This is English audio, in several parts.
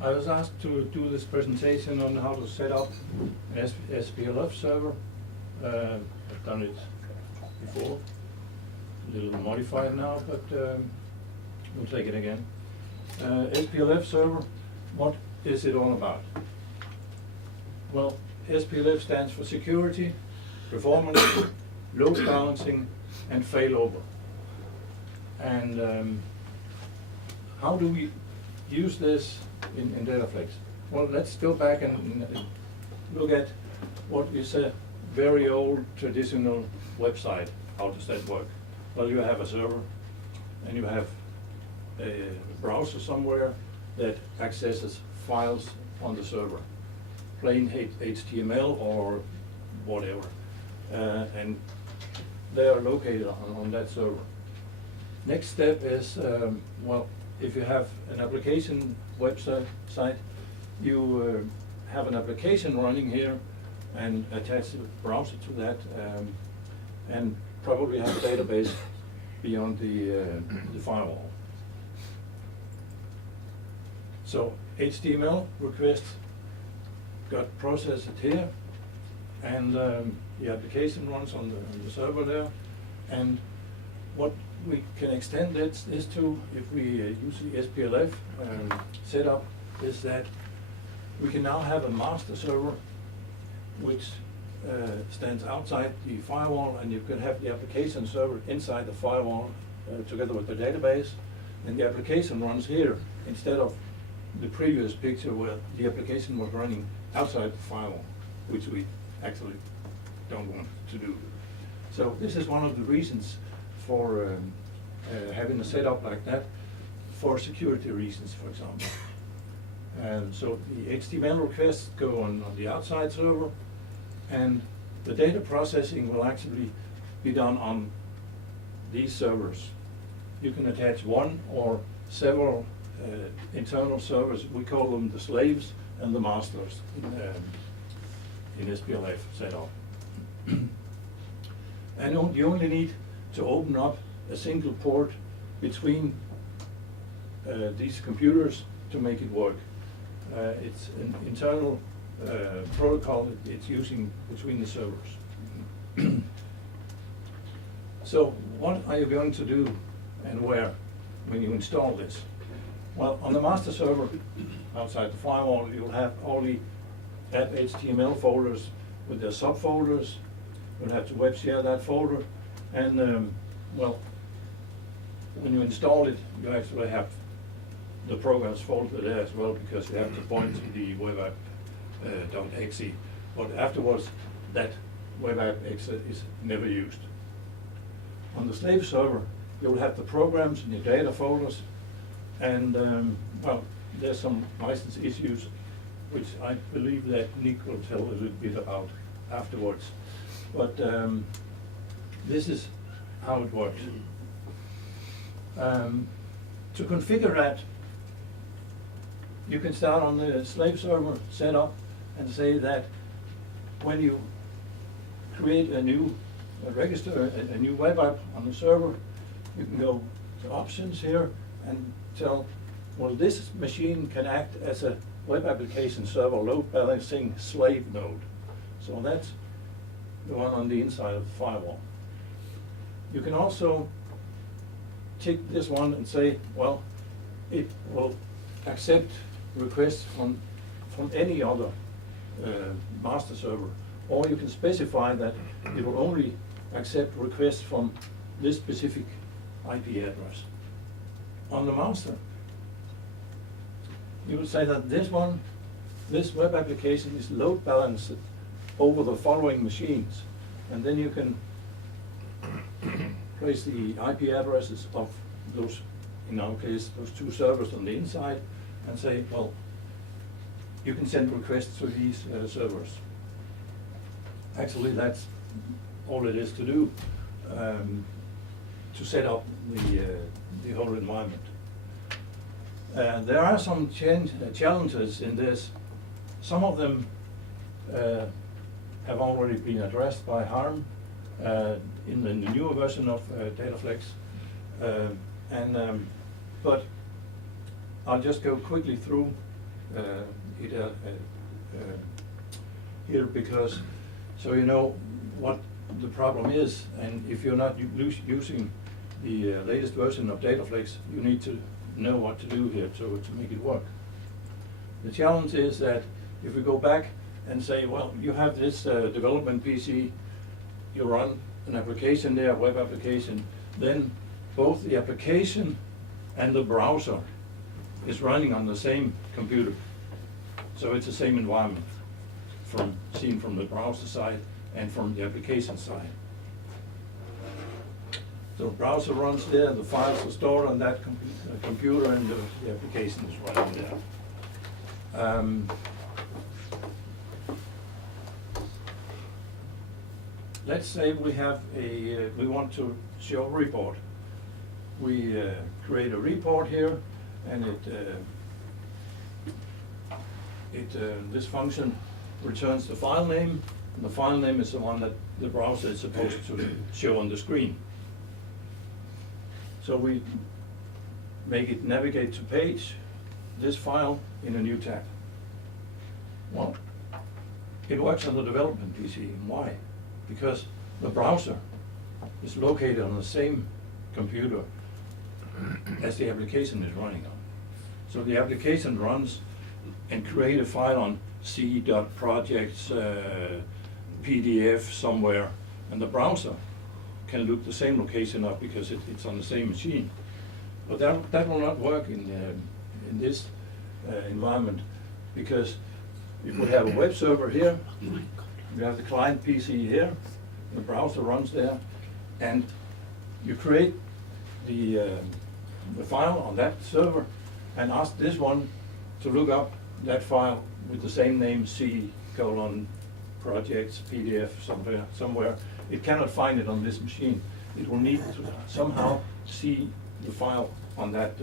I was asked to do this presentation on how to set up an SPLF server. I've done it before, a little modified now, but we'll take it again. SPLF server, what is it all about? Well, SPLF stands for security, performance, load balancing, and failover. And how do we use this in DataFlex? Well, let's go back and look at what is a very old traditional website. How does that work? Well, you have a server and you have a browser somewhere that accesses files on the server, plain HTML or whatever, and they are located on that server. Next step is, well, if you have an application website, you have an application running here and attach the browser to that, and probably have a database beyond the firewall. So HTML requests got processed here, and the application runs on the server there. And what we can extend this to, if we use the SPLF setup, is that we can now have a master server which stands outside the firewall, and you can have the application server inside the firewall together with the database, and the application runs here instead of the previous picture where the application was running outside the firewall, which we actually don't want to do. So this is one of the reasons for having a setup like that, for security reasons, for example. And so the HTML requests go on the outside server, and the data processing will actually be done on these servers. You can attach one or several internal servers. We call them the slaves and the masters in SPLF setup. And you only need to open up a single port between these computers to make it work. It's an internal protocol that it's using between the servers. So what are you going to do and where when you install this? Well, on the master server outside the firewall, you'll have all the app HTML folders with their subfolders. You'll have to web share that folder, and well, when you install it, you actually have the programs folder there as well, because you have to point to the web app.exe. But afterwards, that web app.exe is never used. On the slave server, you'll have the programs in your data folders, and well, there's some license issues which I believe that Nick will tell a little bit about afterwards. But this is how it works. To configure that, you can start on the slave server setup and say that when you create a new register, a new web app on the server, you can go to options here and tell, well, this machine can act as a web application server load balancing slave node. So that's the one on the inside of the firewall. You can also tick this one and say, well, it will accept requests from any other master server, or you can specify that it will only accept requests from this specific IP address. On the master, you will say that this web application is load balanced over the following machines, and then you can place the IP addresses of those, in our case, those two servers on the inside, and say, well, you can send requests to these servers. Actually, that's all it is to do to set up the whole environment. There are some challenges in this. Some of them have already been addressed by Harm in the newer version of DataFlex. But I'll just go quickly through it here, because so you know what the problem is, and if you're not using the latest version of DataFlex, you need to know what to do here to make it work. The challenge is that if we go back and say, well, you have this development PC, you run an application there, a web application, then both the application and the browser is running on the same computer. So it's the same environment seen from the browser side and from the application side. So the browser runs there, the files are stored on that computer, and the application is running there. Let's say we have we want to show a report. We create a report here, and this function returns the file name, and the file name is the one that the browser is supposed to show on the screen. So we make it navigate to page, this file in a new tab. Well, it works on the development PC. Why? Because the browser is located on the same computer as the application is running on. So the application runs and create a file on c.projects PDF somewhere, and the browser can look the same location up because it's on the same machine. But that will not work in this environment, because if we have a web server here, we have the client PC here, the browser runs there, and you create the file on that server and ask this one to look up that file with the same name, c:projects PDF somewhere. It cannot find it on this machine. It will need to somehow see the file on that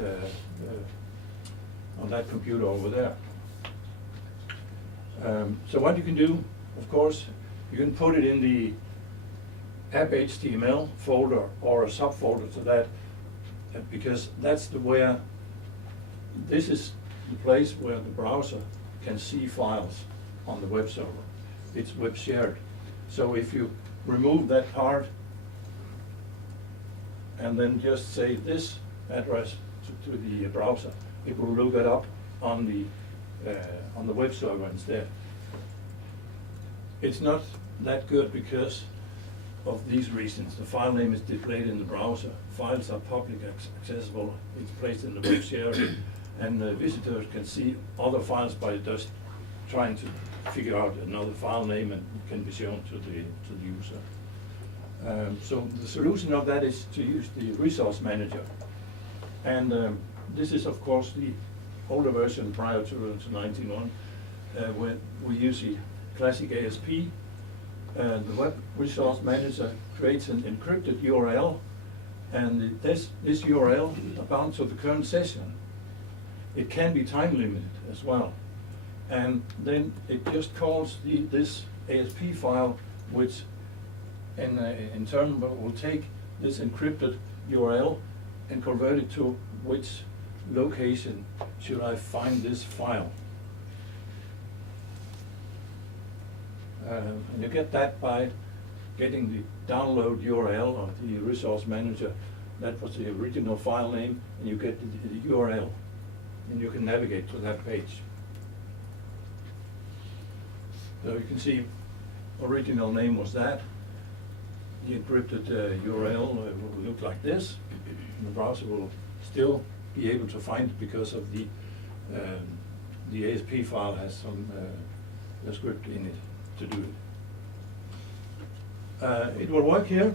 computer over there. So what you can do, of course, you can put it in the app.html folder or a subfolder to that, because that's where this is the place where the browser can see files on the web server. It's web shared. So if you remove that part and then just say this address to the browser, it will look it up on the web server instead. It's not that good because of these reasons. The file name is displayed in the browser. Files are publicly accessible. It's placed in the web share, and visitors can see other files by just trying to figure out another file name, and it can be shown to the user. So the solution of that is to use the resource manager, and this is of course the older version prior to 19.1, where we use the classic ASP. The web resource manager creates an encrypted URL, and this URL is bound to the current session. It can be time limited as well. And then it just calls this ASP file, which in turn will take this encrypted URL and convert it to which location should I find this file. And you get that by getting the download URL of the resource manager. That was the original file name, and you get the URL, and you can navigate to that page. So you can see original name was that. The encrypted URL will look like this. And the browser will still be able to find it because of the ASP file has some script in it to do it. It will work here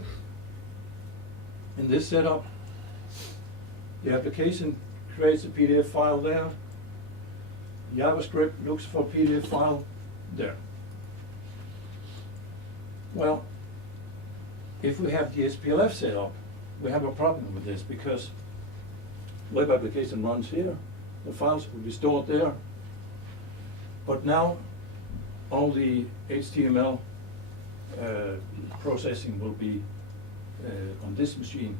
in this setup. The application creates a PDF file there. JavaScript looks for PDF file there. Well, if we have the SPLF set up, we have a problem with this, because web application runs here, the files will be stored there, but now all the HTML processing will be on this machine,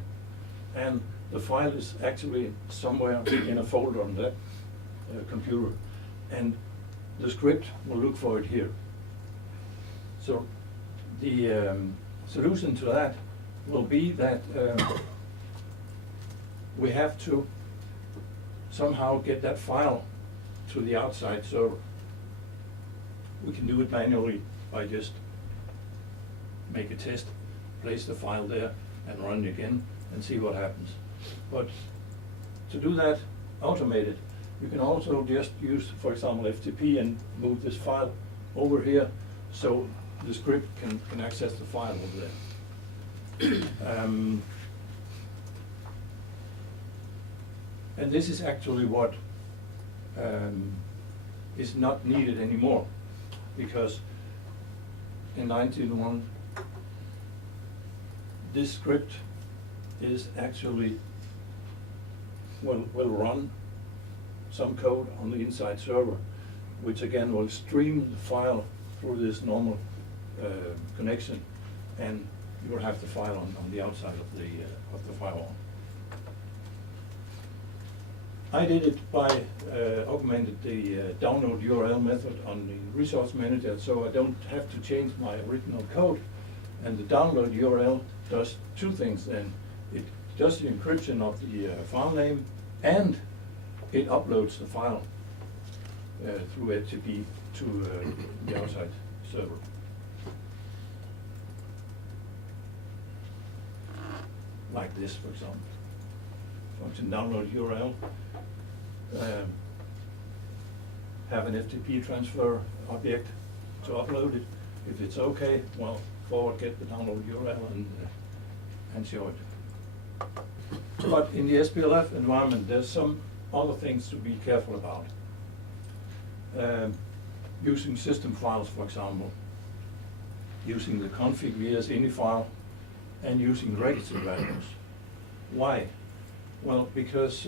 and the file is actually somewhere in a folder on that computer, and the script will look for it here. So the solution to that will be that we have to somehow get that file to the outside server. We can do it manually by just make a test, place the file there, and run it again and see what happens. But to do that automated, you can also just use, for example, FTP and move this file over here so the script can access the file over there. And this is actually what is not needed anymore, because in 19.1 this script is actually will run some code on the inside server, which again will stream the file through this normal connection, and you will have the file on the outside of the firewall. I did it by augmented the download URL method on the resource manager, so I don't have to change my original code. And the download URL does two things then. It does the encryption of the file name, and it uploads the file through FTP to the outside server. Like this, for example. Function download URL. Have an FTP transfer object to upload it. If it's okay, well, forward get the download URL and show it. But in the SPLF environment, there's some other things to be careful about. Using system files, for example, using the config vs ini file, and using register values. Why? Well, because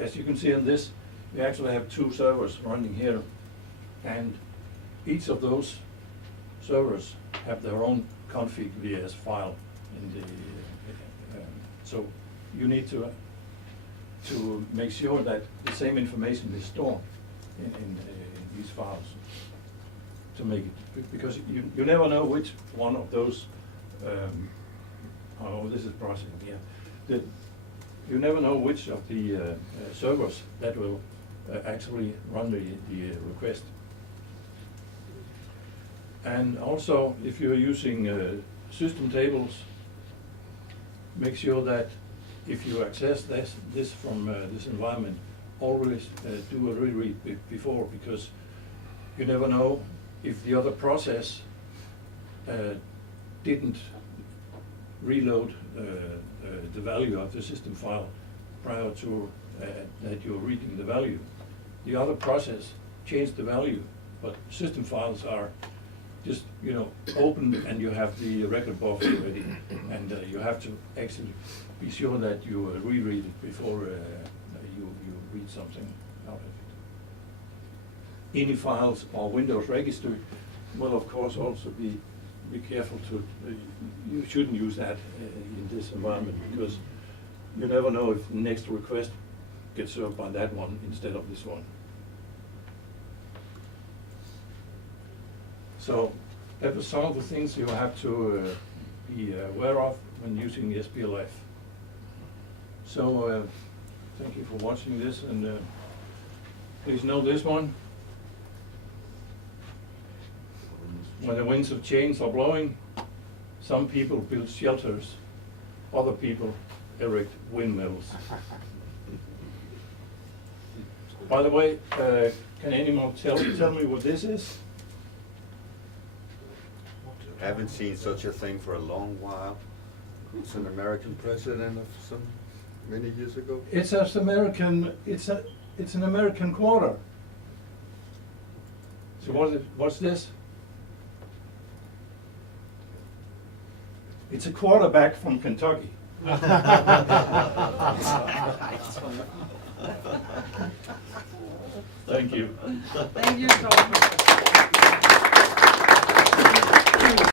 as you can see in this, we actually have two servers running here, and each of those servers have their own config vs file in the so you need to make sure that the same information is stored in these files to make it, because you never know which one of those oh, this is processing, yeah. You never know which of the servers that will actually run the request. And also, if you're using system tables, make sure that if you access this from this environment, always do a reread before, because you never know if the other process didn't reload the value of the system file prior to that you're reading the value. The other process changed the value, but system files are just, you know, opened and you have the record box already, and you have to actually be sure that you reread it before you read something out of it. Any files or Windows registry will of course also be careful to, you shouldn't use that in this environment, because you never know if the next request gets served by that one instead of this one. So that was some of the things you have to be aware of when using the SPLF. So thank you for watching this, and please know this one. When the winds of change are blowing, some people build shelters, other people erect windmills. By the way, can anyone tell me what this is? Haven't seen such a thing for a long while. It's an American president of some many years ago. It's an American quarter. So what's this? It's a quarterback from Kentucky. Thank you. Thank you, Torben.